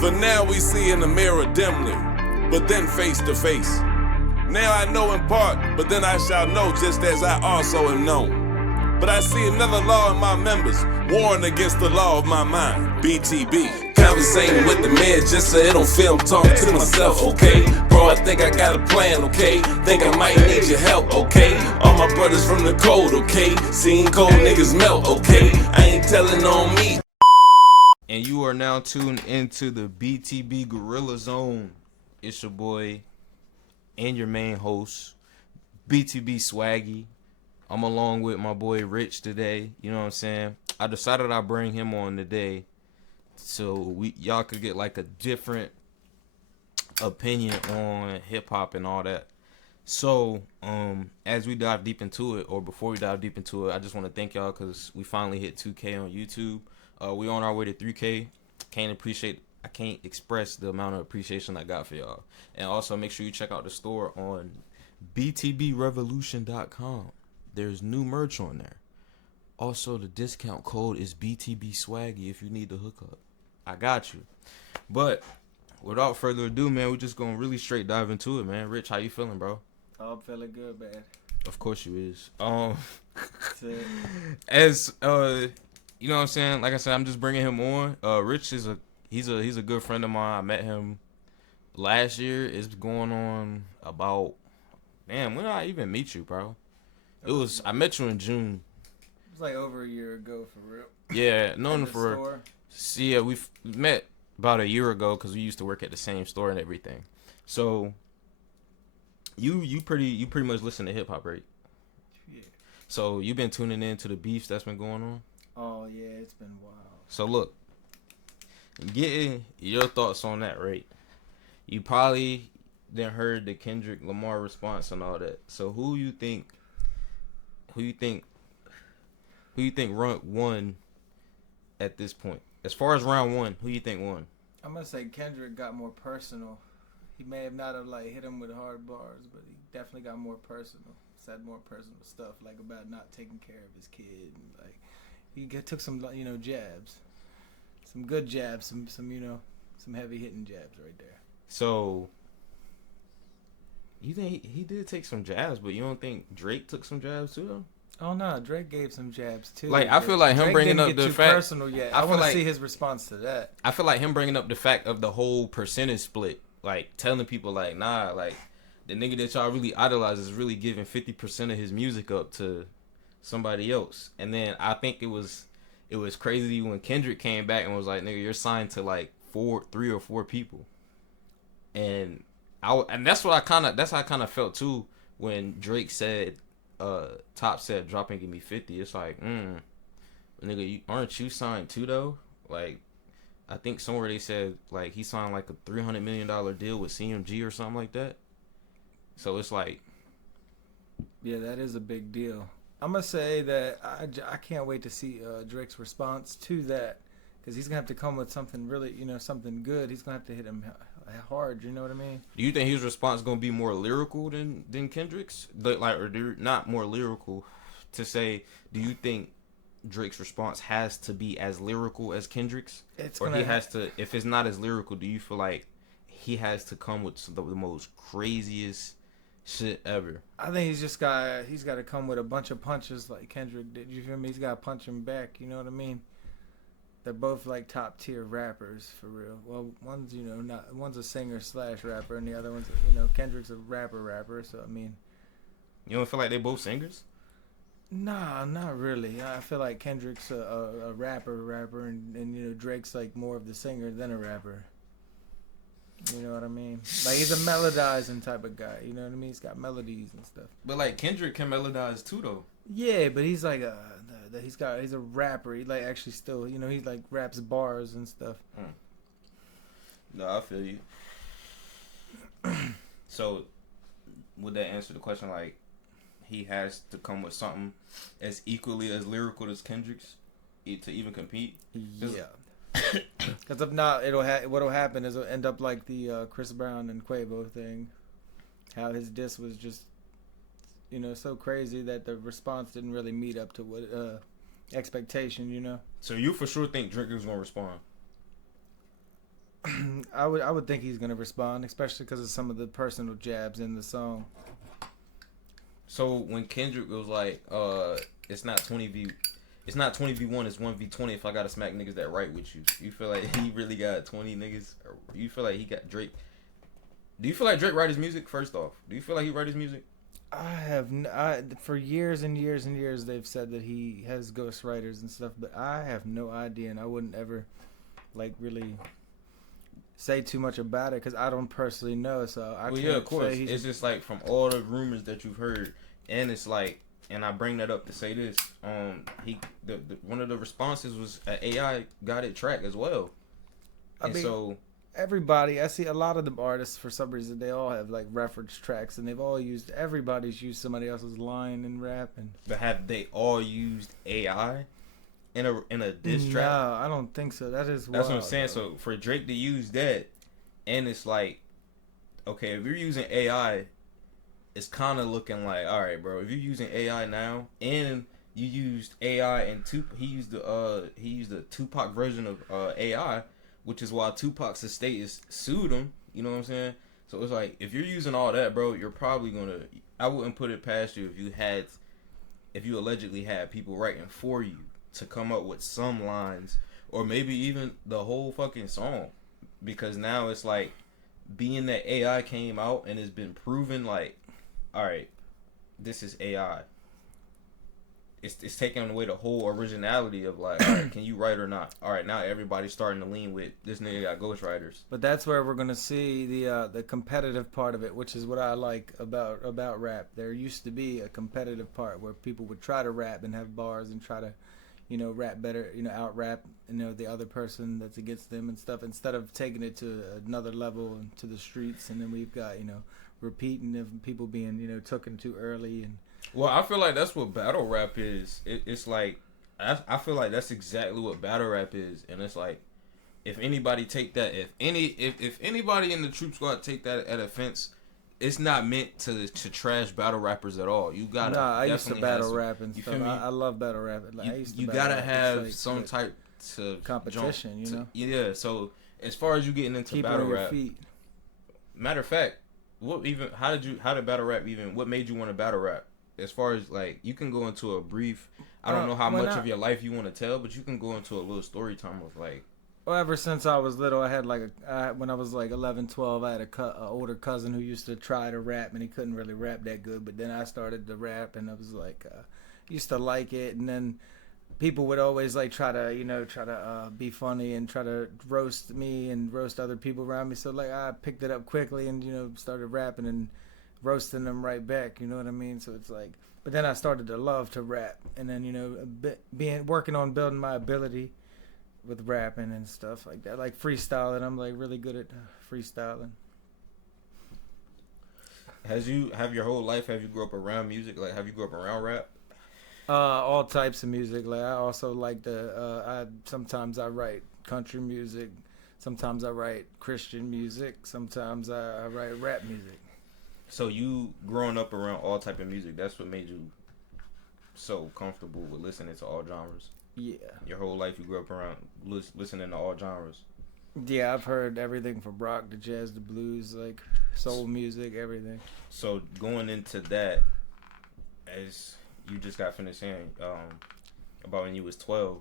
For now we see in the mirror dimly, but then face to face. Now I know in part, but then I shall know just as I also am known. But I see another law in my members, warring against the law of my mind, BTB. Conversating with the man just so it don't feel I'm talking to myself, okay? Bro, I think I got a plan, okay? Think I might need your help, okay? All my brothers from the cold, okay? Seeing cold niggas melt, okay? I ain't telling on me. And you are now tuned into the BTB Gorilla Zone. It's your boy and your main host, BTB Swaggy. I'm along with my boy Rich today. You know what I'm saying? I decided I'd bring him on today so y'all could get like a different opinion on hip hop and all that. So, as we dive deep into it, or before we dive deep into it, I just want to thank y'all because we finally hit 2K on YouTube. We on our way to 3K. I can't express the amount of appreciation I got for y'all. And also make sure you check out the store on btbrevolution.com. There's new merch on there. Also, the discount code is BTB Swaggy if you need the hookup. I got you. But without further adu, man, we're just gonna really straight dive into it, man. Rich, how you feeling, bro? Oh, I'm feeling good, man. Of course you is. As you know what I'm saying? Like I said, I'm just bringing him on. Rich is he's a good friend of mine. I met him last year. It's going on about, damn, when did I even meet you, bro? I met you in June. It was like over a year ago, for real. Yeah, known him for. Store. See, yeah, we've met about a year ago because we used to work at the same store and everything. So you pretty much listen to hip hop, right? Yeah. So you've been tuning in to the beefs that's been going on. Oh yeah, it's been wild. So look, getting your thoughts on that, right? You probably then heard the Kendrick Lamar response and all that. So who you think won at this point? As far as round one, who you think won? I'm gonna say Kendrick got more personal. He may have not have like hit him with hard bars, but he definitely got more personal. Said more personal stuff like about not taking care of his kid and like. He took some, jabs, some good jabs, some heavy hitting jabs right there. So, you think he did take some jabs, but you don't think Drake took some jabs too, though? Oh no, Drake gave some jabs too. Like I feel like him Drake bringing up didn't the get too fact. Personal yet. I want to see his response to that. I feel like him bringing up the fact of the whole percentage split, like telling people like, nah, like the nigga that y'all really idolize is really giving 50% of his music up to somebody else, and then I think it was crazy when Kendrick came back and was like, nigga, you're signed to like 3 or 4 people. And that's how I kind of felt too when Drake said, Top said, drop and give me 50. It's like, nigga, aren't you signed too though? Like, I think somewhere they said like he signed like a $300 million deal with CMG or something like that. So it's like, yeah, that is a big deal. I'm going to say that I can't wait to see Drake's response to that because he's going to have to come with something really, something good. He's going to have to hit him hard, you know what I mean? Do you think his response is going to be more lyrical than Kendrick's? Or not more lyrical to say, do you think Drake's response has to be as lyrical as Kendrick's? If it's not as lyrical, do you feel like he has to come with the most craziest shit ever? I think he's got to come with a bunch of punches like Kendrick did. You feel me? He's got to punch him back. You know what I mean? They're both like top tier rappers for real. Well, one's one's a singer / rapper, and the other one's Kendrick's a rapper. So I mean, you don't feel like they both singers? Nah, not really. I feel like Kendrick's a rapper, and Drake's like more of the singer than a rapper. You know what I mean? Like he's a melodizing type of guy. You know what I mean? He's got melodies and stuff. But like Kendrick can melodize too, though. Yeah, but he's like he's a rapper. He like actually still he like raps bars and stuff. No, I feel you. So, would that answer the question? Like, he has to come with something as equally as lyrical as Kendrick's to even compete? Yeah. Because if not, what'll happen is it'll end up like the Chris Brown and Quavo thing. How his diss was just, so crazy that the response didn't really meet up to what expectation, So you for sure think Drake is gonna respond? I would think he's gonna respond, especially because of some of the personal jabs in the song. So when Kendrick was like, it's not 20v, it's not 20v1, it's 1v20. If I gotta smack niggas that right with you, you feel like he really got 20 niggas? Or you feel like he got Drake? Do you feel like Drake write his music? First off, do you feel like he write his music? For years and years and years they've said that he has ghostwriters and stuff, but I have no idea, and I wouldn't ever like really say too much about it because I don't personally know. So I Well, can't yeah, of course. say It's just like from all the rumors that you've heard, and it's like, and I bring that up to say this. The one of the responses was AI got it tracked as well, I mean, so everybody, I see a lot of them artists for some reason they all have like reference tracks, and everybody's used somebody else's line and rap. And but have they all used AI in a diss track? No, I don't think so. That is That's wild, what I'm saying. though. So for Drake to use that, and it's like, okay, if you're using AI, it's kind of looking like, all right, bro. If you're using AI now, and you used AI and he used the Tupac version of AI, which is why Tupac's estate is sued him. You know what I'm saying? So it's like, if you're using all that, bro, you're probably gonna. I wouldn't put it past you if you allegedly had people writing for you to come up with some lines, or maybe even the whole fucking song, because now it's like, being that AI came out and it's been proven, like, all right, this is AI. It's taking away the whole originality of like, all right, can you write or not? All right, now everybody's starting to lean with this nigga got ghostwriters. But that's where we're gonna see the competitive part of it, which is what I like about rap. There used to be a competitive part where people would try to rap and have bars and try to, rap better, out rap, the other person that's against them and stuff, instead of taking it to another level and to the streets. And then we've got, repeating of people being, taken too early. And Well, I feel like that's what battle rap is. It's like, I feel like that's exactly what battle rap is, and it's like, if anybody take that, if anybody in the Troop Squad take that at offense, it's not meant to trash battle rappers at all. You gotta. Nah, I used to battle rap and stuff. I love battle rap. Like, you gotta have some type to competition. Yeah. So as far as you getting into Keep battle on your rap, feet. matter of fact, how did battle rap even? What made you want to battle rap? As far as like, you can go into a brief. I don't know how much of your life you want to tell, but you can go into a little story time of like. Well, ever since I was little, I had when I was like 11, 12, I had a older cousin who used to try to rap, and he couldn't really rap that good. But then I started to rap, and I was like, used to like it. And then people would always like try to be funny and try to roast me and roast other people around me. So like I picked it up quickly and started rapping and roasting them right back. You know what I mean? So it's like, but then I started to love to rap, and then working on building my ability with rapping and stuff like that, like freestyling. I'm like really good at freestyling. Have your whole life, have you grew up around music? Like, have you grew up around rap? All types of music. Like I also like sometimes I write country music, sometimes I write Christian music, sometimes I write rap music. So you growing up around all type of music, that's what made you so comfortable with listening to all genres. Yeah. Your whole life you grew up around listening to all genres. Yeah, I've heard everything from rock to jazz to blues, like soul music, everything. So going into that, as you just got finished saying about when you was 12,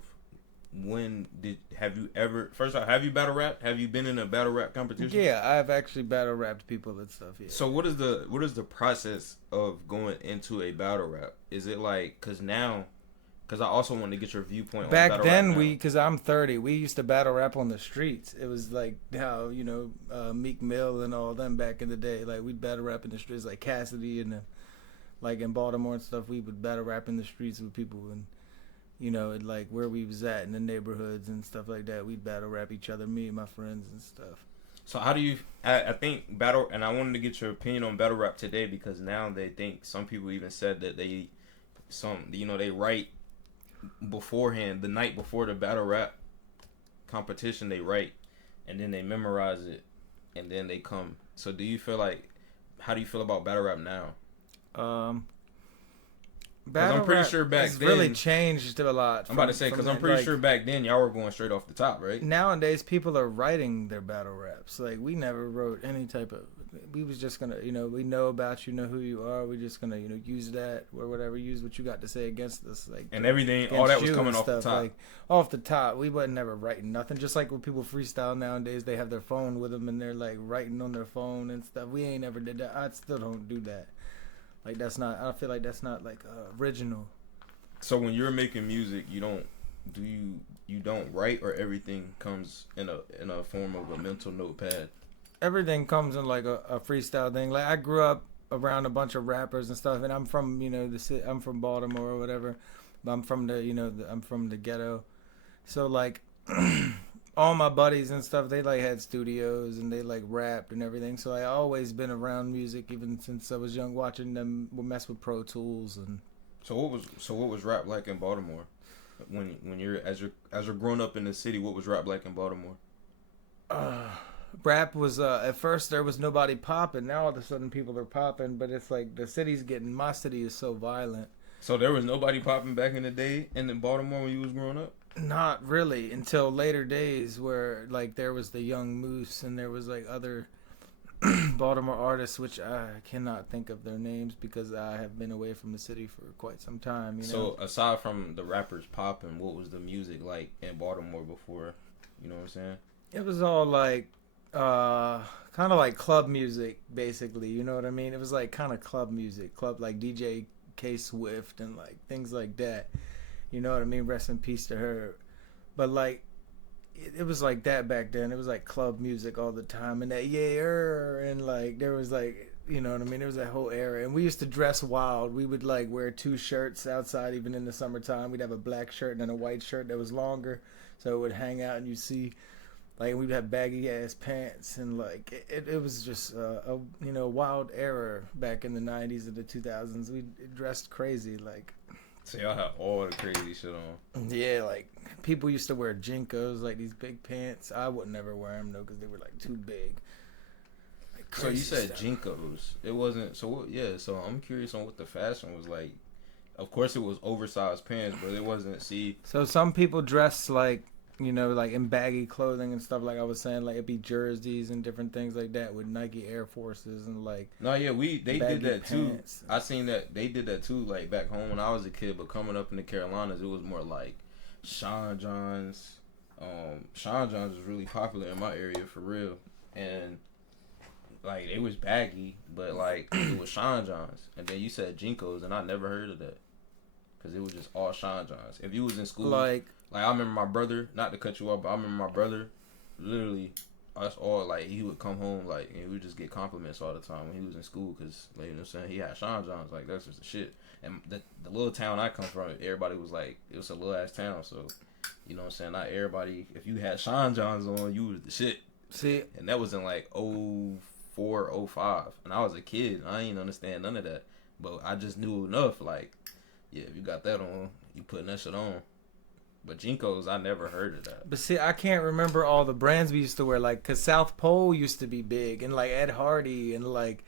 have you battle rap? Have you been in a battle rap competition? Yeah, I've actually battle rapped people and stuff. Yeah. So what is the process of going into a battle rap? Is it like, because I also want to get your viewpoint. Back on battle then, rap now. because I'm 30, we used to battle rap on the streets. It was like how Meek Mill and all them back in the day. Like we'd battle rap in the streets, like Cassidy and like in Baltimore and stuff. We would battle rap in the streets with people, and like where we was at in the neighborhoods and stuff like that. We'd battle rap each other, me and my friends and stuff. So how do you? I think battle, and I wanted to get your opinion on battle rap today, because now they think, some people even said that they write beforehand, the night before the battle rap competition, they write and then they memorize it and then they come. So how do you feel about battle rap now? Battle I'm pretty rap sure back has then really changed a lot. I'm about to say because I'm pretty sure back then y'all were going straight off the top, right? Nowadays people are writing their battle raps. Like we never wrote any type of. We was just gonna, we know about you, know who you are. We just gonna, use that or whatever. Use what you got to say against us, like and everything. All that was coming off the top. Like off the top, we wasn't never writing nothing. Just like when people freestyle nowadays, they have their phone with them and they're like writing on their phone and stuff. We ain't never did that. I still don't do that. Like that's not. I feel like that's not like original. So when you're making music, you don't write, or everything comes in a form of a mental notepad? Everything comes in like a freestyle thing. Like I grew up around a bunch of rappers and stuff, and I'm from I'm from Baltimore or whatever, but I'm from I'm from the ghetto, so like all my buddies and stuff, they like had studios and they like rapped and everything. So I always been around music even since I was young, watching them mess with Pro Tools and. So what was rap like in Baltimore? When you're as you're growing up in the city, what was rap like in Baltimore? Rap was at first there was nobody popping. Now all of a sudden people are popping, but it's like my city is so violent. So there was nobody popping back in the day in Baltimore when you was growing up? Not really until later days where like there was the Young Moose and there was like other Baltimore artists, which I cannot think of their names because I have been away from the city for quite some time. So aside from the rappers popping, what was the music like in Baltimore before? You know what I'm saying? It was all like kind of like club music, basically. You know what I mean? It was like kind of club music, club like DJ K Swift and like things like that. You know what I mean? Rest in peace to her. But like. It was like that back then. It was like club music all the time, and that and like there was like you know what I mean. There was that whole era, and we used to dress wild. We would like wear 2 shirts outside, even in the summertime. We'd have a black shirt and then a white shirt that was longer, so it would hang out, and you see, like we'd have baggy ass pants, and like it was just a wild era back in the '90s and the 2000s. We dressed crazy like. So y'all had all the crazy shit on. Yeah, like people used to wear Jinkos, like these big pants. I would never wear them though because they were like too big. Like, so you said stuff. Jinkos. It wasn't. So what? Yeah. So I'm curious on what the fashion was like. Of course, it was oversized pants, but it wasn't. See. So some people dress like like in baggy clothing and stuff. Like I was saying, like it'd be jerseys and different things like that with Nike Air Forces and like. No, yeah, they did that pants. too. I seen that they did that too. Like back home when I was a kid, but coming up in the Carolinas, it was more like Sean Johns. Sean Johns was really popular in my area for real, and like it was baggy, but like it was Sean Johns. And then you said Jinkos, and I never heard of that because it was just all Sean Johns. If you was in school, like I remember my brother, not to cut you off, but I remember my brother, literally, us all, like, he would come home, like, and we would just get compliments all the time when he was in school, because, like, you know what I'm saying, he had Sean Johns, like, that's just the shit. And the little town I come from, everybody was like, it was a little-ass town, so, you know what I'm saying, not everybody, if you had Sean Johns on, you was the shit. See? And that was in, like, 04, 05, and I was a kid, I didn't understand none of that, but I just knew enough, like, yeah, if you got that on, you putting that shit on. But Jinkos, I never heard of that. But see, I can't remember all the brands we used to wear, like, because South Pole used to be big, and, like, Ed Hardy, and, like,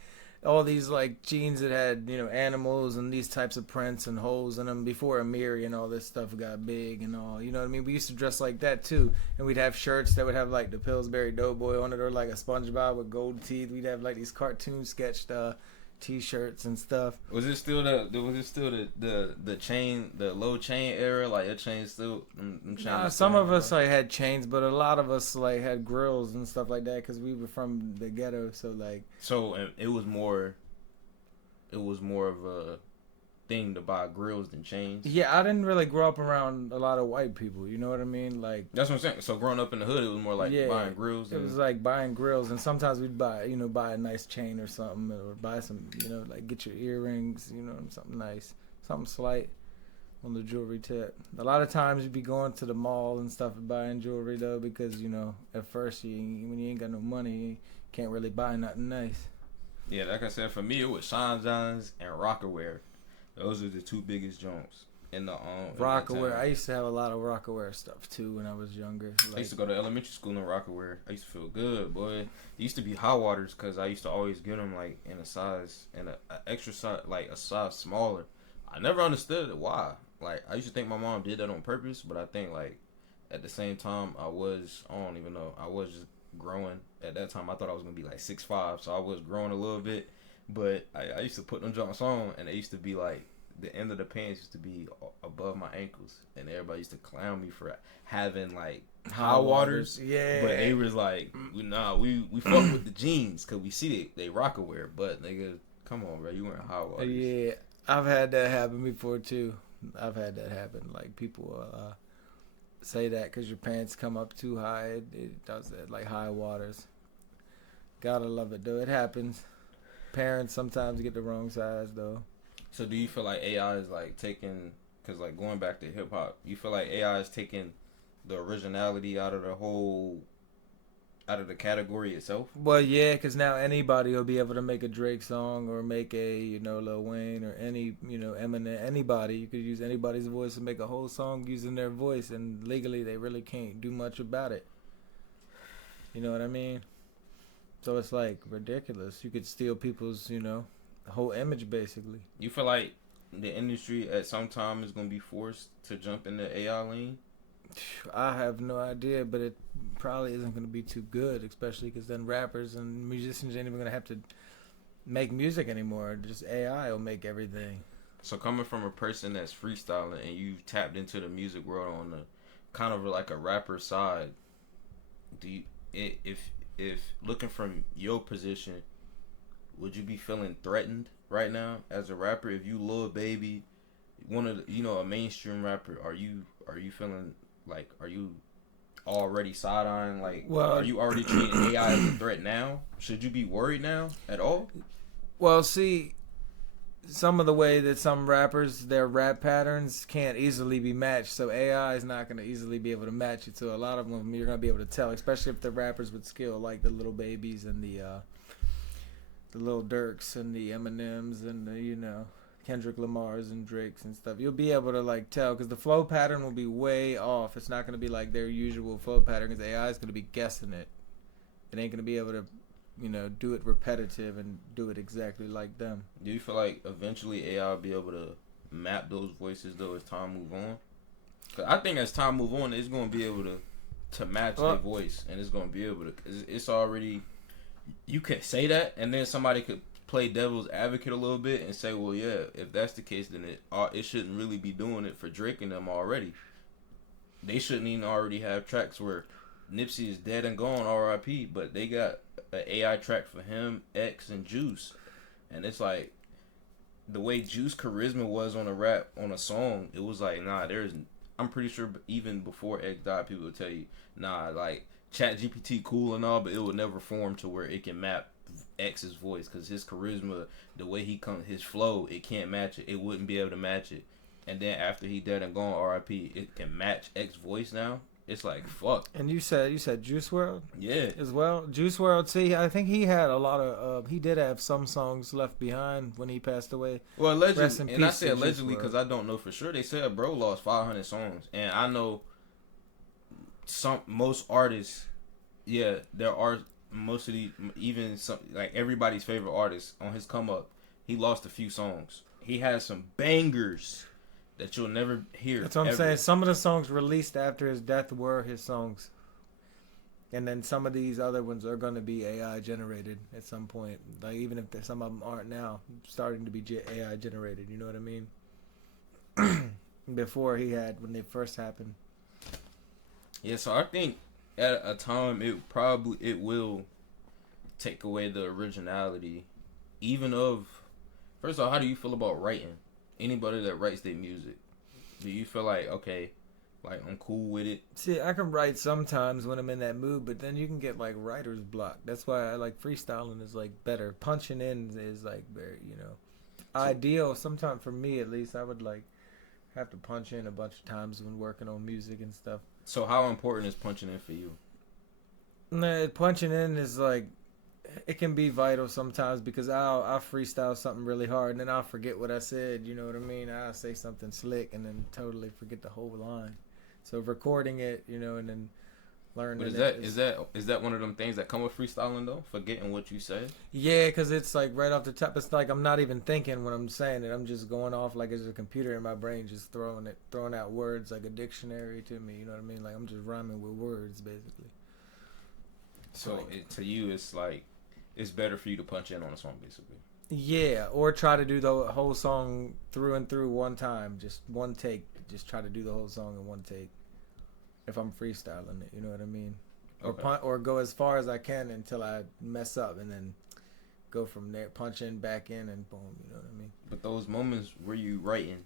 all these, like, jeans that had, animals and these types of prints and holes in them before Amiri and all this stuff got big and all. You know what I mean? We used to dress like that, too. And we'd have shirts that would have, like, the Pillsbury Doughboy on it or, like, a SpongeBob with gold teeth. We'd have, like, these cartoon sketched T-shirts and stuff. Was it still the chain, the low chain era? Like your chain still? Nah, some of us like had chains, but a lot of us like had grills and stuff like that because we were from the ghetto. So like. So it was more of a thing to buy grills than chains. Yeah, I didn't really grow up around a lot of white people. You know what I mean? Like that's what I'm saying. So growing up in the hood, it was more like buying grills. It was like buying grills, and sometimes we'd buy a nice chain or something, or buy some, like get your earrings, something nice, something slight on the jewelry tip. A lot of times you'd be going to the mall and stuff and buying jewelry though, because at first when you ain't got no money, you can't really buy nothing nice. Yeah, like I said, for me it was Sean Johns and Rockaware. Those are the two biggest joints in the Rockaware. I used to have a lot of Rockaware stuff too when I was younger. I used to go to elementary school in Rockaware. I used to feel good, boy. It used to be hot waters because I used to always get them like in a extra size, like a size smaller. I never understood why. Like, I used to think my mom did that on purpose, but I think, like, at the same time, I don't even know, I was just growing. At that time, I thought I was going to be, like, 6'5", so I was growing a little bit. But I used to put them jumps on, and they used to be, like, the end of the pants used to be above my ankles. And everybody used to clown me for having, like, high waters. Yeah. But they was like, we fuck with the jeans, because we see they Rockaware. But, nigga, come on, bro, you wearing high waters. Yeah, I've had that happen before too. I've had that happen. Like people say that because your pants come up too high, it does that. Like high waters. Gotta love it though. It happens. Parents sometimes get the wrong size though. So do you feel like AI is like taking, because like going back to hip hop, you feel like AI is taking the originality out of the category itself? Well, yeah, because now anybody will be able to make a Drake song or make a, Lil Wayne or any, Eminem, anybody. You could use anybody's voice and make a whole song using their voice, and legally they really can't do much about it. You know what I mean? So it's like ridiculous. You could steal people's, whole image basically. You feel like the industry at some time is going to be forced to jump in the AI lane? I have no idea, but it probably isn't going to be too good, especially because then rappers and musicians ain't even going to have to make music anymore. Just AI will make everything. So coming from a person that's freestyling and you tapped into the music world on the kind of like a rapper side, do you, if looking from your position, would you be feeling threatened right now as a rapper? If you Lil Baby, one of the, a mainstream rapper, are you feeling like, are you already side-eyeing? Like, well, are you already treating AI as a threat now? Should you be worried now at all? Well, see, some of the way that some rappers, their rap patterns can't easily be matched, so AI is not going to easily be able to match it. So a lot of them you're going to be able to tell, especially if they're rappers with skill, like the Little Babies and the Lil Durks and the Eminems and the, Kendrick Lamar's and Drake's and stuff. You'll be able to like tell because the flow pattern will be way off. It's not going to be like their usual flow pattern because AI is going to be guessing it. It ain't going to be able to, do it repetitive and do it exactly like them. Do you feel like eventually AI will be able to map those voices though as time move on? Cause I think as time move on, it's going to be able to match their voice, and it's going to be able to. It's already. You can say that, and then somebody could play devil's advocate a little bit and say, well, yeah, if that's the case, then it shouldn't really be doing it for Drake and them already. They shouldn't even already have tracks where Nipsey is dead and gone, R.I.P., but they got an AI track for him, X, and Juice. And it's like, the way Juice charisma was on a song, it was like, I'm pretty sure even before X died, people would tell you, like, ChatGPT cool and all, but it would never form to where it can map X's voice, because his charisma, the way he comes, his flow, it can't match it. It wouldn't be able to match it. And then after he dead and gone, R.I.P., it can match X voice now. It's like, fuck. And you said Juice WRLD? Yeah. As well? Juice WRLD, see, I think he had a lot of, he did have some songs left behind when he passed away. Well, allegedly, and I say allegedly because I don't know for sure. They said bro lost 500 songs. And I know most artists, yeah, there are most of the, even some, like everybody's favorite artist on his come up, he lost a few songs. He has some bangers that you'll never hear. That's what I'm saying. Some of the songs released after his death were his songs. And then some of these other ones are going to be AI generated at some point. Like even if some of them aren't now, starting to be AI generated. You know what I mean? Before when they first happened. Yeah, so I think at a time it will take away the originality, even of. First of all, how do you feel about writing? Anybody that writes their music, do you feel like, okay, like I'm cool with it? See, I can write sometimes when I'm in that mood, but then you can get like writer's block. That's why I like freestyling is like better. Punching in is like very, ideal. Sometimes for me at least, I would like have to punch in a bunch of times when working on music and stuff. So how important is punching in for you? Nah, punching in is like, it can be vital sometimes because I'll freestyle something really hard and then I'll forget what I said, you know what I mean? I'll say something slick and then totally forget the whole line. So recording it, and then learning. But is that one of them things that come with freestyling though? Forgetting what you said? Yeah, because it's like right off the top. It's like I'm not even thinking when I'm saying it. I'm just going off like it's a computer in my brain, just throwing out words like a dictionary to me. You know what I mean? Like I'm just rhyming with words, basically. So to you, it's like it's better for you to punch in on a song, basically. Yeah, or try to do the whole song through and through one time, just one take. Just try to do the whole song in one take. If I'm freestyling it, you know what I mean? Okay. Or go as far as I can until I mess up, and then go from there, punch in, back in, and boom. You know what I mean? But those moments where you writing,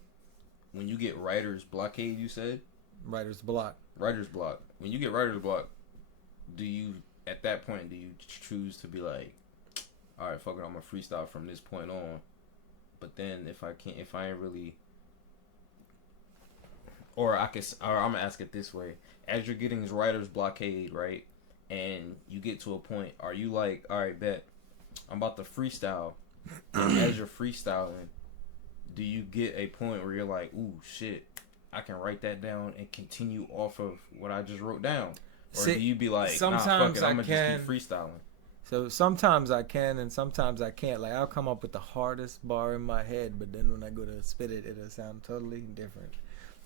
when you get writer's blockade, you said Writer's block. writer's block. When you get writer's block, do you at that point do you choose to be like, all right, fuck it, I'm gonna freestyle from this point on. But then if I ain't really, or I'm gonna ask it this way: as you're getting this writer's blockade, right, and you get to a point, are you like, all right, bet, I'm about to freestyle, and as you're freestyling, do you get a point where you're like, ooh, shit, I can write that down and continue off of what I just wrote down? Or do you be like, nah, fuck it, I'm gonna just keep freestyling? So sometimes I can and sometimes I can't. Like I'll come up with the hardest bar in my head, but then when I go to spit it, it'll sound totally different.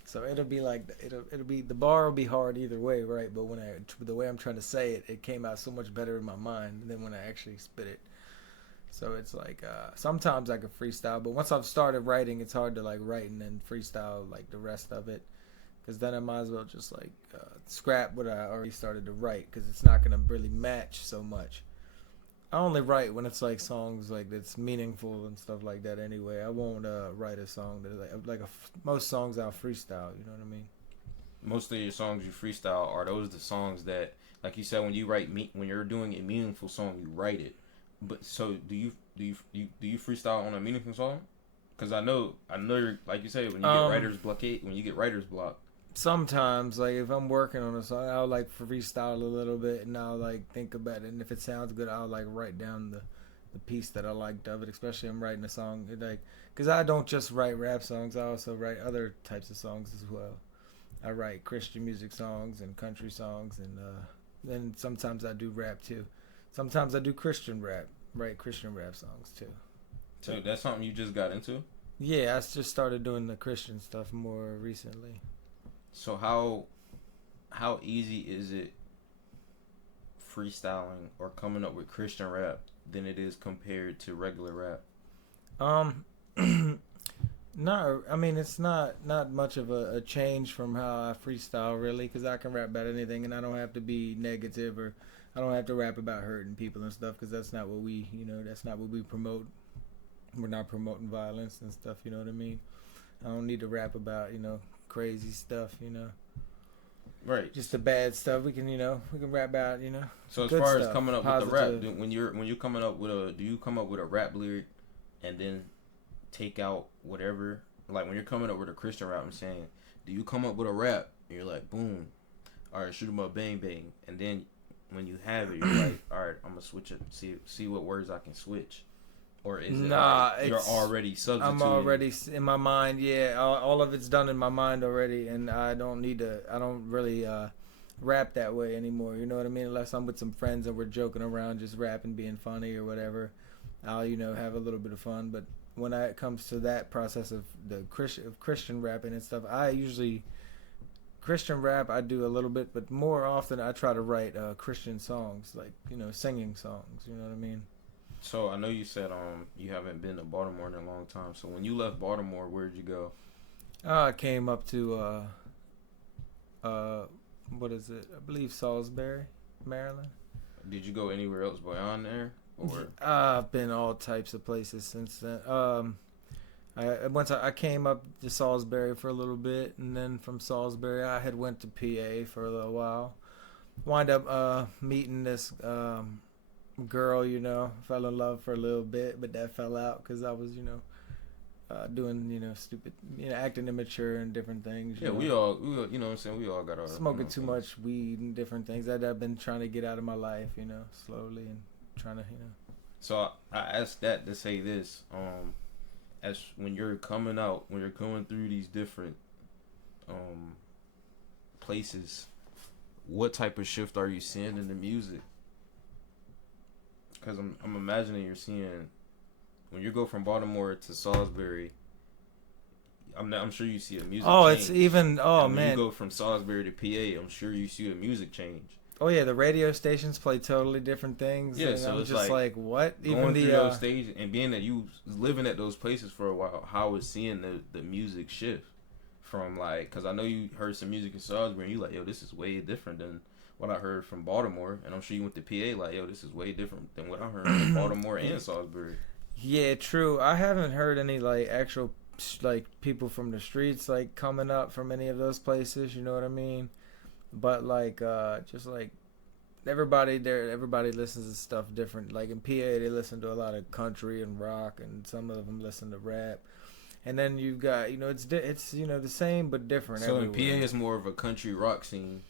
So it'll be like it'll be the bar will be hard either way, right? But when the way I'm trying to say it, it came out so much better in my mind than when I actually spit it. So it's like sometimes I can freestyle, but once I've started writing, it's hard to like write and then freestyle like the rest of it, because then I might as well just like scrap what I already started to write, because it's not gonna really match so much. I only write when it's like songs like that's meaningful and stuff like that. Anyway, I won't write a song that most songs I'll freestyle. You know what I mean? Most of your songs you freestyle, are those the songs that, like you said, when you when you're doing a meaningful song, you write it. But so do you freestyle on a meaningful song? Because I know you're, like you say, when you get writer's block. Sometimes, like if I'm working on a song, I'll like freestyle a little bit, and I'll like think about it. And if it sounds good, I'll like write down the piece that I liked of it. Especially I'm writing a song, because I don't just write rap songs. I also write other types of songs as well. I write Christian music songs and country songs, and then sometimes I do rap too. Sometimes I do Christian rap, write Christian rap songs too. So that's something you just got into? Yeah, I just started doing the Christian stuff more recently. So how easy is it freestyling or coming up with Christian rap than it is compared to regular rap? No, I mean it's not much of a change from how I freestyle really, because I can rap about anything and I don't have to be negative, or I don't have to rap about hurting people and stuff, because that's not what we promote. We're not promoting violence and stuff, you know what I mean? I don't need to rap about, crazy stuff, Right. Just the bad stuff. We can rap about, So as good far stuff, as coming up positive. with the rap, when you're coming up with do you come up with a rap lyric and then take out whatever? Like when you're coming up with a Christian rap, I'm saying, do you come up with a rap and you're like, boom, all right, shoot 'em up, bang bang, and then when you have it, you're like, all right, I'm gonna switch it, see what words I can switch. Or is it like you're already substituting? I'm already in my mind. Yeah, all of it's done in my mind already, and I don't really rap that way anymore. You know what I mean? Unless I'm with some friends and we're joking around, just rapping, being funny or whatever, I'll have a little bit of fun. But when it comes to that process of the Christian rapping and stuff, Christian rap I do a little bit, but more often I try to write Christian songs, like singing songs. You know what I mean? So I know you said you haven't been to Baltimore in a long time. So when you left Baltimore, where'd you go? I came up to what is it? I believe Salisbury, Maryland. Did you go anywhere else beyond there? Or I've been all types of places since then. I came up to Salisbury for a little bit, and then from Salisbury I had went to PA for a little while. Wind up meeting this girl, fell in love for a little bit, but that fell out because I was, doing, stupid, acting immature and different things. Yeah, we all, you know what I'm saying? We all got our smoking too much weed and different things that I've been trying to get out of my life, slowly and trying to, So I asked that to say this, as when you're coming out, when you're going through these different places, what type of shift are you seeing in the music? Because I'm imagining you're seeing when you go from Baltimore to Salisbury. I'm sure you see a music. Oh, change. it's even. Oh, and when man. you go from Salisbury to PA, I'm sure you see a music change. Oh yeah, the radio stations play totally different things. Yeah, and so I'm it's just like what? Going Even through the those stages and being that you living at those places for a while, how is seeing the music shift from like? Because I know you heard some music in Salisbury, and you like, yo, this is way different than what I heard from Baltimore, and I'm sure you went to PA like, yo, this is way different than what I heard from Baltimore and Salisbury. Yeah, true. I haven't heard any like actual like people from the streets like coming up from any of those places. You know what I mean? But like just like everybody there, everybody listens to stuff different. Like in PA, they listen to a lot of country and rock, and some of them listen to rap. And then you've got it's the same but different. So everywhere. in PA, it's more of a country rock scene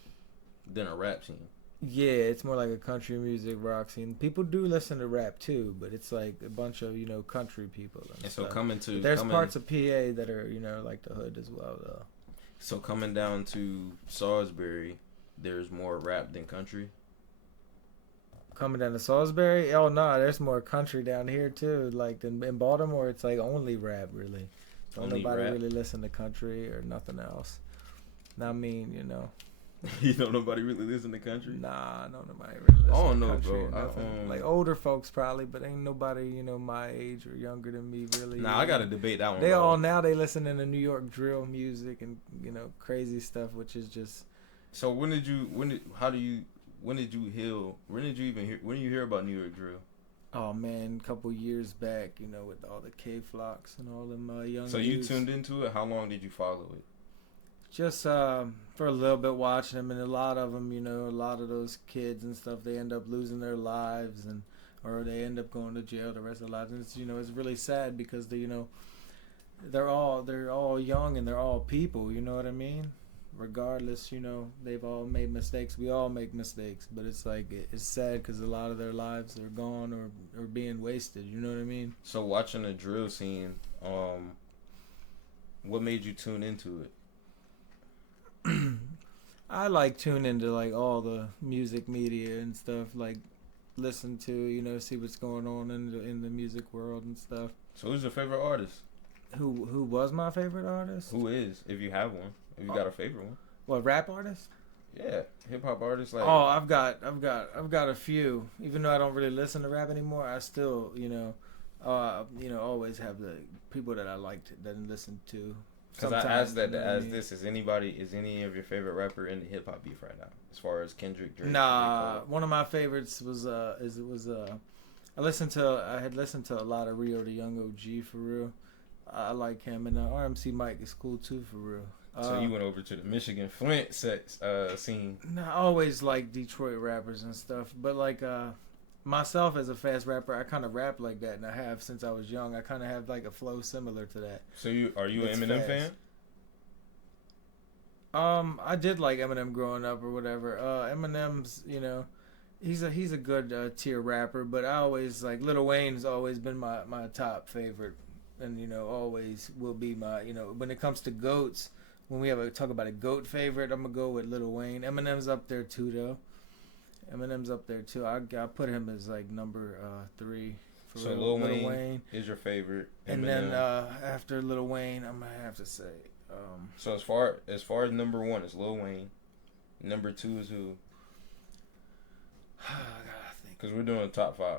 than a rap scene. Yeah, it's more like a country music rock scene. People do listen to rap too, but it's like a bunch of country people. And so stuff. but there's parts of PA that are like the hood as well though. So coming down to Salisbury, there's more rap than country. Coming down to Salisbury, oh no, there's more country down here too. Like in Baltimore, it's like only rap really. Don't nobody really listen to country or nothing else. I mean, You don't nobody really listen to country? Nah, no nobody really listen I don't to know, country bro. or nothing. Like older folks probably, but ain't nobody, my age or younger than me really. Nah, I gotta debate that one. They all now they listen to New York drill music and crazy stuff, which is just. So when did you hear about New York drill? Oh man, a couple years back, with all the K-Flocks and all them young. So dudes. you tuned into it. How long did you follow it? Just for a little bit watching them, and a lot of them, a lot of those kids and stuff, they end up losing their lives, or they end up going to jail the rest of their lives. And it's it's really sad because they're all young and they're all people. You know what I mean? Regardless, they've all made mistakes. We all make mistakes, but it's like it's sad because a lot of their lives are gone or being wasted. You know what I mean? So watching the drill scene, what made you tune into it? I like tune into like all the music media and stuff, like listen to see what's going on in the music world and stuff. So who's your favorite artist? Who was my favorite artist? Who is, if you have one, if you got a favorite one? What, rap artist? Yeah, hip hop artists like. Oh, I've got a few. Even though I don't really listen to rap anymore, I still always have the people that I liked that I listen to. Because I asked that to ask this: is any of your favorite rapper in the hip hop beef right now? As far as Kendrick, Drake, nah, one of my favorites was I had listened to a lot of Rio the Young OG for real. I like him, and RMC Mike is cool too for real. So you went over to the Michigan Flint scene. Nah, I always like Detroit rappers and stuff, but like myself as a fast rapper, I kind of rap like that, and I have since I was young. I kind of have like a flow similar to that. So are you an Eminem fan? I did like Eminem growing up or whatever. Eminem's, he's a good tier rapper, but I always like Lil Wayne's always been my top favorite, and always will be my when it comes to goats. When we talk about a goat favorite, I'm gonna go with Lil Wayne. Eminem's up there too, though. Eminem's up there too. I put him as like number 3. So Lil Wayne is your favorite, and then after Lil Wayne, I'm gonna have to say. So as far as number 1 is Lil Wayne, number 2 is who? I gotta think. Because we're doing top 5.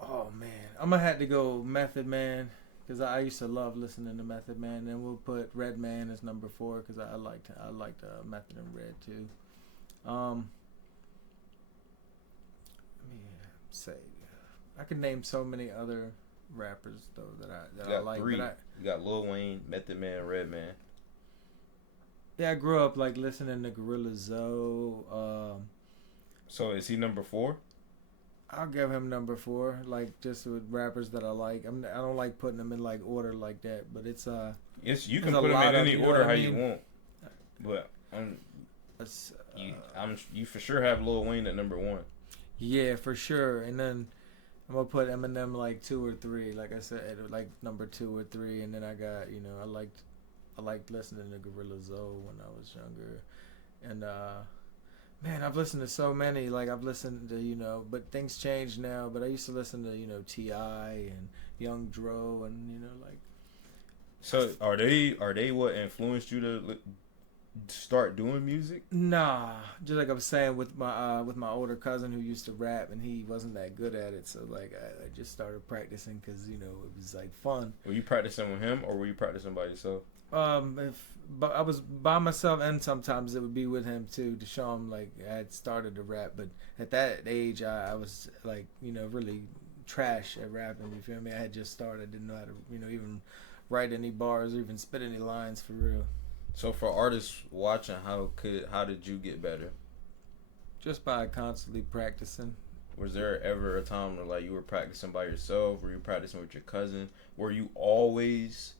Oh man, I'm gonna have to go Method Man because I used to love listening to Method Man. And then we'll put Redman as number 4 because I liked Method and Red too. Say I could name so many other rappers though that I like. 3. You got Lil Wayne, Method Man, Redman. Yeah, I grew up like listening to Gorilla Zoe. So is he number 4? I'll give him number 4. Like just with rappers that I like. I don't like putting them in like order like that, but it's you can put them in any order how you want. But you for sure have Lil Wayne at number 1. Yeah, for sure. And then I'm gonna put Eminem like 2 or 3, like I said, like number 2 or 3. And then I got I liked listening to Gorilla Zoe when I was younger. And Man, I've listened to so many. Like I've listened to, but things change now. But I used to listen to, Ti and Young Dro, and like. So are they what influenced you to start doing music? Nah, just like I was saying with my older cousin who used to rap, and he wasn't that good at it. So like I just started practicing because it was like fun. Were you practicing with him or were you practicing by yourself? But I was by myself, and sometimes it would be with him too to show him like I had started to rap. But at that age, I was like really trash at rapping. You feel me? I had just started, didn't know how to even write any bars or even spit any lines for real. So for artists watching, how did you get better? Just by constantly practicing. Was there ever a time where like you were practicing by yourself? Were you practicing with your cousin? Were you always?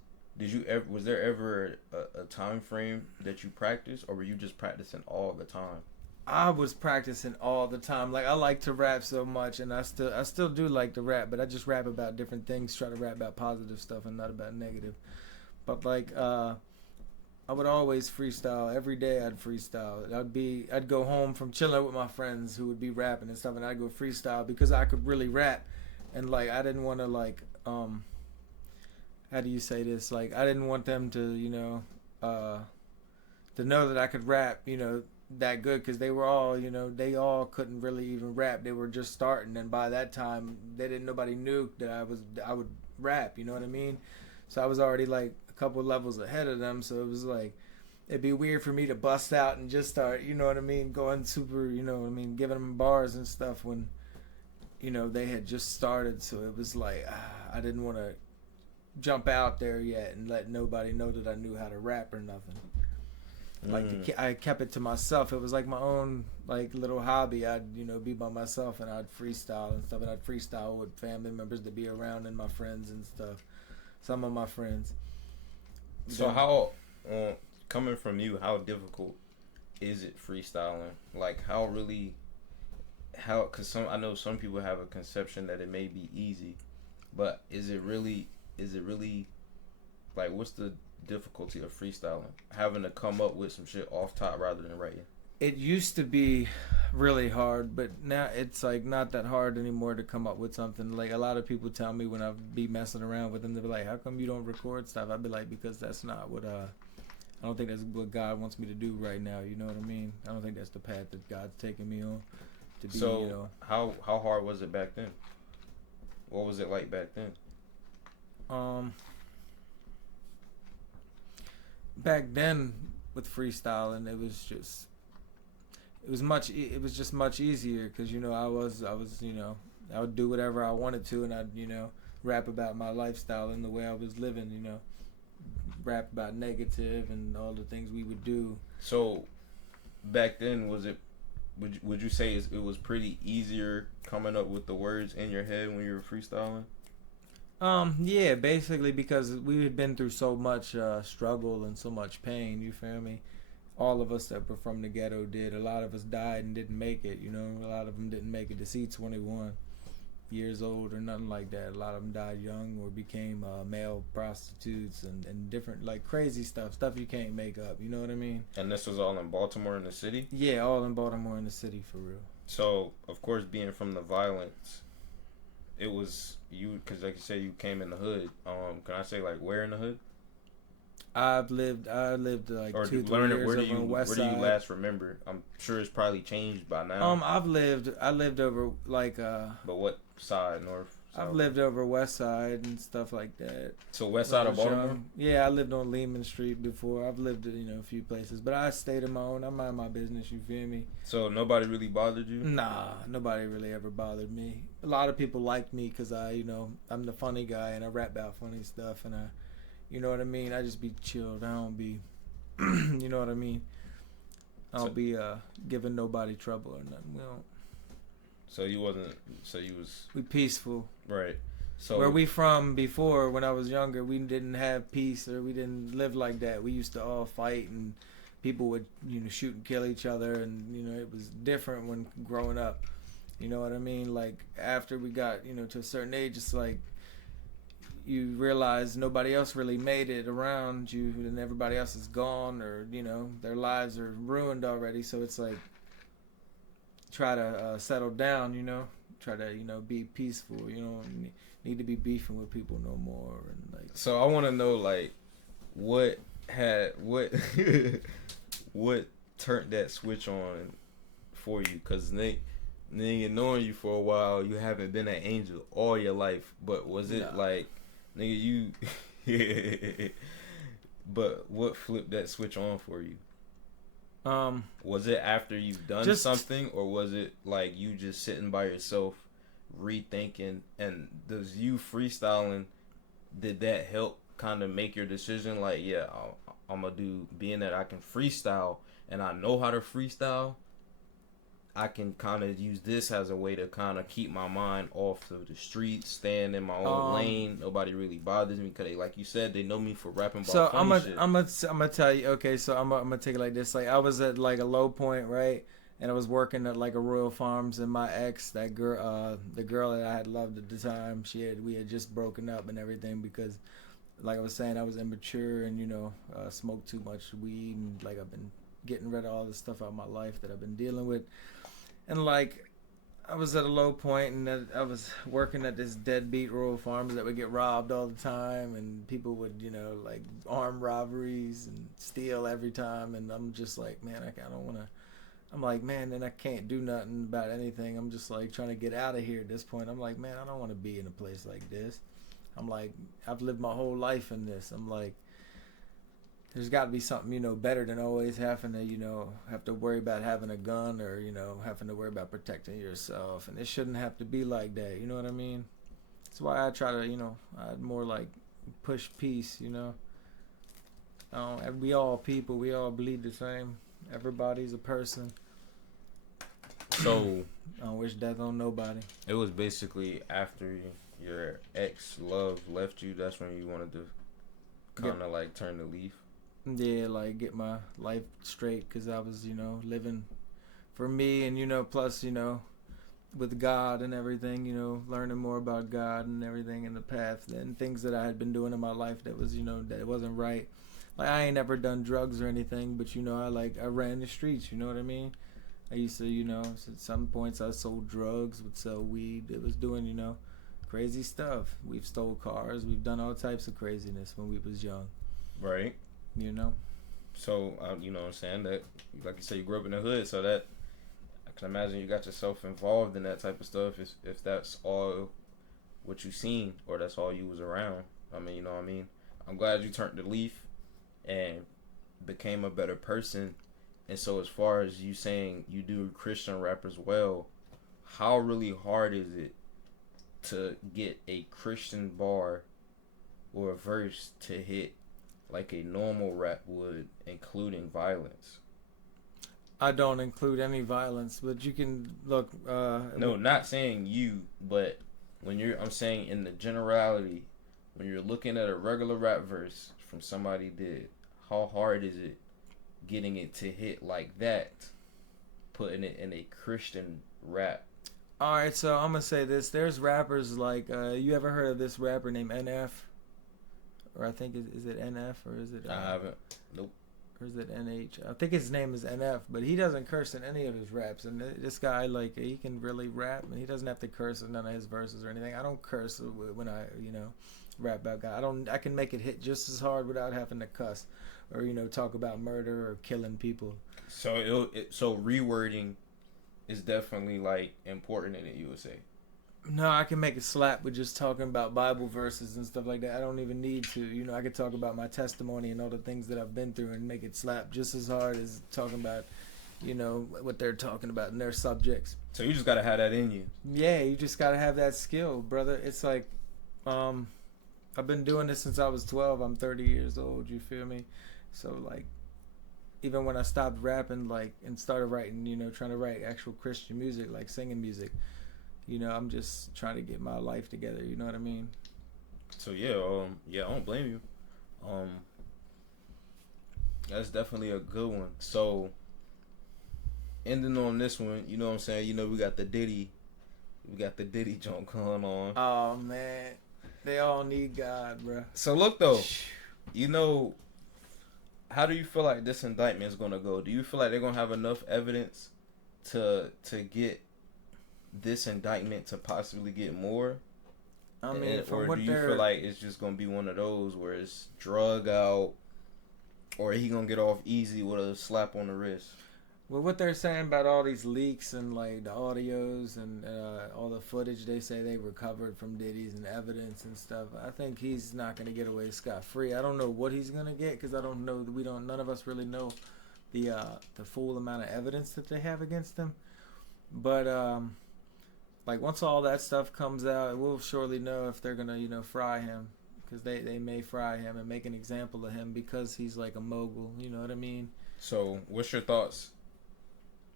Was there ever a time frame that you practiced, or were you just practicing all the time? I was practicing all the time. Like I like to rap so much, and I still do like to rap, but I just rap about different things. Try to rap about positive stuff and not about negative. But like I would always freestyle. Every day I'd freestyle. I'd go home from chilling with my friends who would be rapping and stuff, and I'd go freestyle because I could really rap, and like I didn't want to like how do you say this? Like I didn't want them to to know that I could rap that good, because they were all they all couldn't really even rap. They were just starting, and by that time nobody knew that I would rap. You know what I mean? So I was already like a couple levels ahead of them. So it was like it'd be weird for me to bust out and just start, going super, giving them bars and stuff when they had just started. So it was like I didn't want to jump out there yet and let nobody know that I knew how to rap or nothing. Like I kept it to myself. It was like my own like little hobby. I'd be by myself and I'd freestyle and stuff, and I'd freestyle with family members to be around and my friends and stuff. Some of my friends. So how coming from you, how difficult is it freestyling? Like because I know some people have a conception that it may be easy, but is it really like what's the difficulty of freestyling? Having to come up with some shit off top rather than writing. It used to be really hard, but now it's like not that hard anymore to come up with something. Like a lot of people tell me when I be messing around with them, they're like, "How come you don't record stuff?" I'd be like, "Because that's not what I don't think that's what God wants me to do right now." You know what I mean? I don't think that's the path that God's taking me on. To be, so how hard was it back then? What was it like back then? Back then with freestyling, it was just much easier because I would do whatever I wanted to, and I'd rap about my lifestyle and the way I was living, rap about negative and all the things we would do. So back then, would you say it was pretty easier coming up with the words in your head when you were freestyling? Yeah, basically because we had been through so much struggle and so much pain, you feel me? All of us that were from the ghetto did. A lot of us died and didn't make it, A lot of them didn't make it to see 21 years old or nothing like that. A lot of them died young or became male prostitutes and different, like, crazy stuff you can't make up, you know what I mean? And this was all in Baltimore in the city? Yeah, all in Baltimore in the city, for real. So, of course, being from the violence, it was you, because like you said, you came in the hood. Can I say, like, where in the hood? I lived like or 2-3 years over on the west side. Where do you last remember? I'm sure it's probably changed by now. I lived over like But what side? North? South? I've lived over west side and stuff like that. So west side of Baltimore? Yeah, I lived on Lehman Street before. I've lived a few places, but I stayed in my own. I mind my business, you feel me? So nobody really bothered you? Nah, nobody really ever bothered me. A lot of people liked me because I'm the funny guy and I rap about funny stuff, and you know what I mean? I just be chilled. I don't be, you know what I mean? I don't be giving nobody trouble or nothing. We don't. So you wasn't. So you was. We peaceful. Right. So where we from before, when I was younger, we didn't have peace, or we didn't live like that. We used to all fight, and people would shoot and kill each other, and it was different when growing up. You know what I mean? Like after we got to a certain age, it's like you realize nobody else really made it around you, and everybody else is gone, or their lives are ruined already. So it's like try to settle down, you know, try to, you know, be peaceful, you know, need to be beefing with people no more, and like. So I want to know, like, what what turned that switch on for you? Cause nigga knowing you for a while, you haven't been an angel all your life, but was it like, nigga, you? But what flipped that switch on for you? Was it after you've done something, or was it like you just sitting by yourself rethinking? And does you freestyling, did that help kind of make your decision like, yeah, I'm gonna do, being that I can freestyle and I know how to freestyle, I can kind of use this as a way to kind of keep my mind off of the streets, staying in my own lane. Nobody really bothers me because, like you said, they know me for rapping about funny shit. I'm gonna tell you. Okay, so I'm gonna take it like this. Like, I was at like a low point, right? And I was working at like a Royal Farms, and my ex, that girl, the girl that I had loved at the time, we had just broken up and everything because, like I was saying, I was immature and, you know, smoked too much weed, and like I've been getting rid of all the stuff out of my life that I've been dealing with. And like, I was at a low point, and I was working at this deadbeat Royal Farms that would get robbed all the time, and people would, you know, like armed robberies and steal every time. And I'm just like, man, I don't want to. I'm like, man, then I can't do nothing about anything. I'm just like trying to get out of here at this point. I'm like, man, I don't want to be in a place like this. I'm like, I've lived my whole life in this. I'm like, there's got to be something, you know, better than always having to, you know, have to worry about having a gun, or, you know, having to worry about protecting yourself. And it shouldn't have to be like that. You know what I mean? That's why I try to, you know, I'd more like push peace, you know. We all people. We all bleed the same. Everybody's a person. So I don't wish death on nobody. It was basically after your ex-love left you, that's when you wanted to kind of like turn the leaf. Yeah, like get my life straight, because I was, you know, living for me, and, you know, plus, you know, with God and everything, you know, learning more about God and everything in the path and things that I had been doing in my life that was, you know, that it wasn't right. Like, I ain't never done drugs or anything, but, you know, I ran the streets, you know what I mean? I used to, you know, at some points I sold drugs, would sell weed. It was doing, you know, crazy stuff. We've stole cars. We've done all types of craziness when we was young. Right. You know? So, you know what I'm saying? That, like you said, you grew up in the hood, so that, I can imagine you got yourself involved in that type of stuff if that's all what you seen, or that's all you was around. I mean, you know what I mean? I'm glad you turned the leaf and became a better person. And so as far as you saying you do Christian rap as well, how really hard is it to get a Christian bar or a verse to hit like a normal rap would, including violence? I don't include any violence, but you can look. No, not saying you, but when I'm saying in the generality, when you're looking at a regular rap verse from somebody did, how hard is it getting it to hit like that, putting it in a Christian rap? All right, so I'm gonna say this. There's rappers like, you ever heard of this rapper named NF? Or I think is it NF or is it? I haven't. Nope. Or is it NH? I think his name is NF, but he doesn't curse in any of his raps. And this guy, like, he can really rap, and he doesn't have to curse in none of his verses or anything. I don't curse when I, you know, rap about God. I can make it hit just as hard without having to cuss or, you know, talk about murder or killing people. So so rewording is definitely like important in it, you would say. No, I can make it slap with just talking about Bible verses and stuff like that. I don't even need to. You know, I could talk about my testimony and all the things that I've been through and make it slap just as hard as talking about, you know, what they're talking about in their subjects. So you just gotta have that in you. Yeah, you just gotta have that skill, brother. It's like, I've been doing this since I was 12. I'm 30 years old. You feel me? So like, even when I stopped rapping, like, and started writing, you know, trying to write actual Christian music, like singing music, you know, I'm just trying to get my life together. You know what I mean? So yeah, I don't blame you. That's definitely a good one. So ending on this one, you know what I'm saying? You know, we got the Diddy joint going on. Oh man, they all need God, bro. So look though, you know, how do you feel like this indictment is gonna go? Do you feel like they're gonna have enough evidence to get this indictment to possibly get more? I mean, Or do you feel like it's just gonna be one of those where it's drug out, or he gonna get off easy with a slap on the wrist? Well, what they're saying about all these leaks and like the audios and all the footage they say they recovered from Diddy's and evidence and stuff, I think he's not going to get away scot-free. I don't know what he's going to get because I don't know. None of us really know the full amount of evidence that they have against him. But like once all that stuff comes out, we'll surely know if they're going to fry him, because they may fry him and make an example of him because he's like a mogul. You know what I mean? So, what's your thoughts?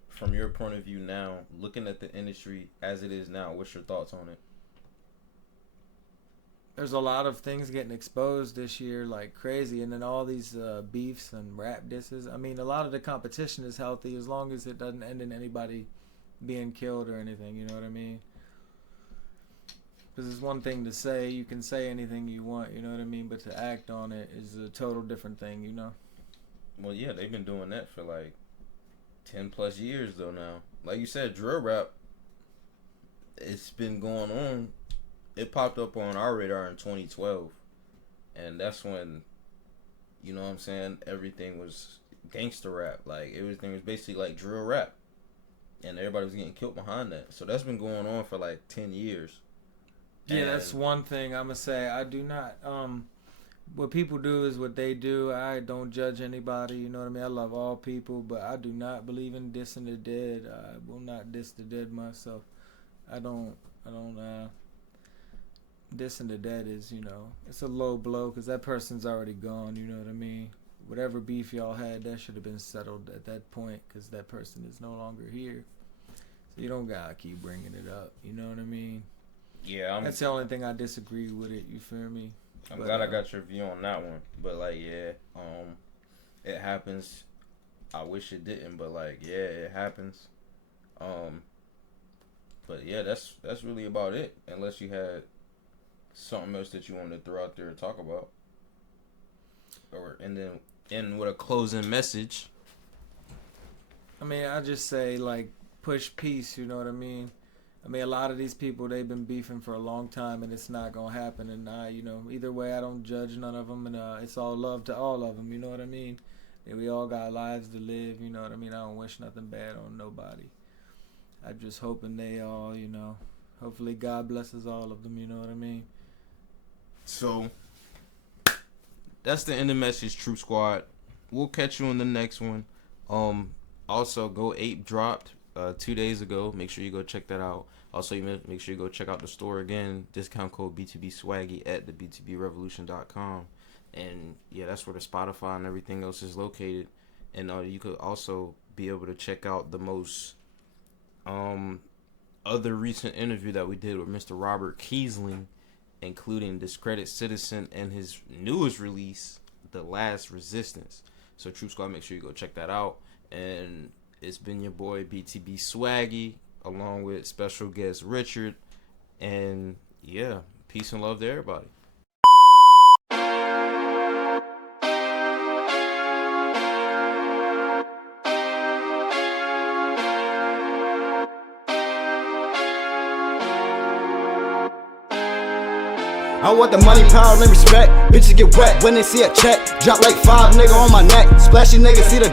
From your point of view now, looking at the industry as it is now, what's your thoughts on it? There's a lot of things getting exposed this year like crazy, and then all these beefs and rap disses. I mean, a lot of the competition is healthy as long as it doesn't end in anybody being killed or anything, you know what I mean? Because it's one thing to say, you can say anything you want, you know what I mean? But to act on it is a total different thing, you know? Well, yeah, they've been doing that for like 10 plus years though now. Like you said, drill rap, it's been going on. It popped up on our radar in 2012. And that's when, you know what I'm saying, everything was gangster rap. Like, everything was basically like drill rap. And everybody was getting killed behind that. So that's been going on for like 10 years. Yeah, and that's one thing I'm going to say. I do not... what people do is what they do. I don't judge anybody, you know what I mean? I love all people, but I do not believe in dissing the dead. I will not diss the dead myself. I don't dissing the dead is, it's a low blow because that person's already gone, you know what I mean? Whatever beef y'all had, that should have been settled at that point because that person is no longer here. So you don't gotta keep bringing it up, you know what I mean? Yeah, that's the only thing I disagree with it, you feel me? I'm glad I got your view on that one. But like, yeah, it happens. I wish it didn't, but like, yeah, it happens. But yeah, that's really about it. Unless you had something else that you wanted to throw out there and talk about, and then end with a closing message. I mean, I just say like push peace. You know what I mean? I mean, a lot of these people, they've been beefing for a long time, and it's not going to happen. And either way, I don't judge none of them, and it's all love to all of them, you know what I mean? And we all got lives to live, you know what I mean? I don't wish nothing bad on nobody. I'm just hoping they all, hopefully God blesses all of them, you know what I mean? So, that's the end of message, Troop Squad. We'll catch you in the next one. Also, Go Ape dropped 2 days ago. Make sure you go check that out. Also, you make sure you go check out the store again. Discount code B2B Swaggy at the b2brevolution.com. And yeah, that's where the Spotify and everything else is located. And you could also be able to check out the most other recent interview that we did with Mr. Robert Kiesling, including Discredit Citizen and his newest release, The Last Resistance. So Troop Squad, make sure you go check that out. And it's been your boy BTB Swaggy, along with special guest Richard. And yeah, peace and love to everybody. I want the money, power, and respect. Bitches get wet when they see a check. Drop like 5 nigga on my neck. Splashy nigga see the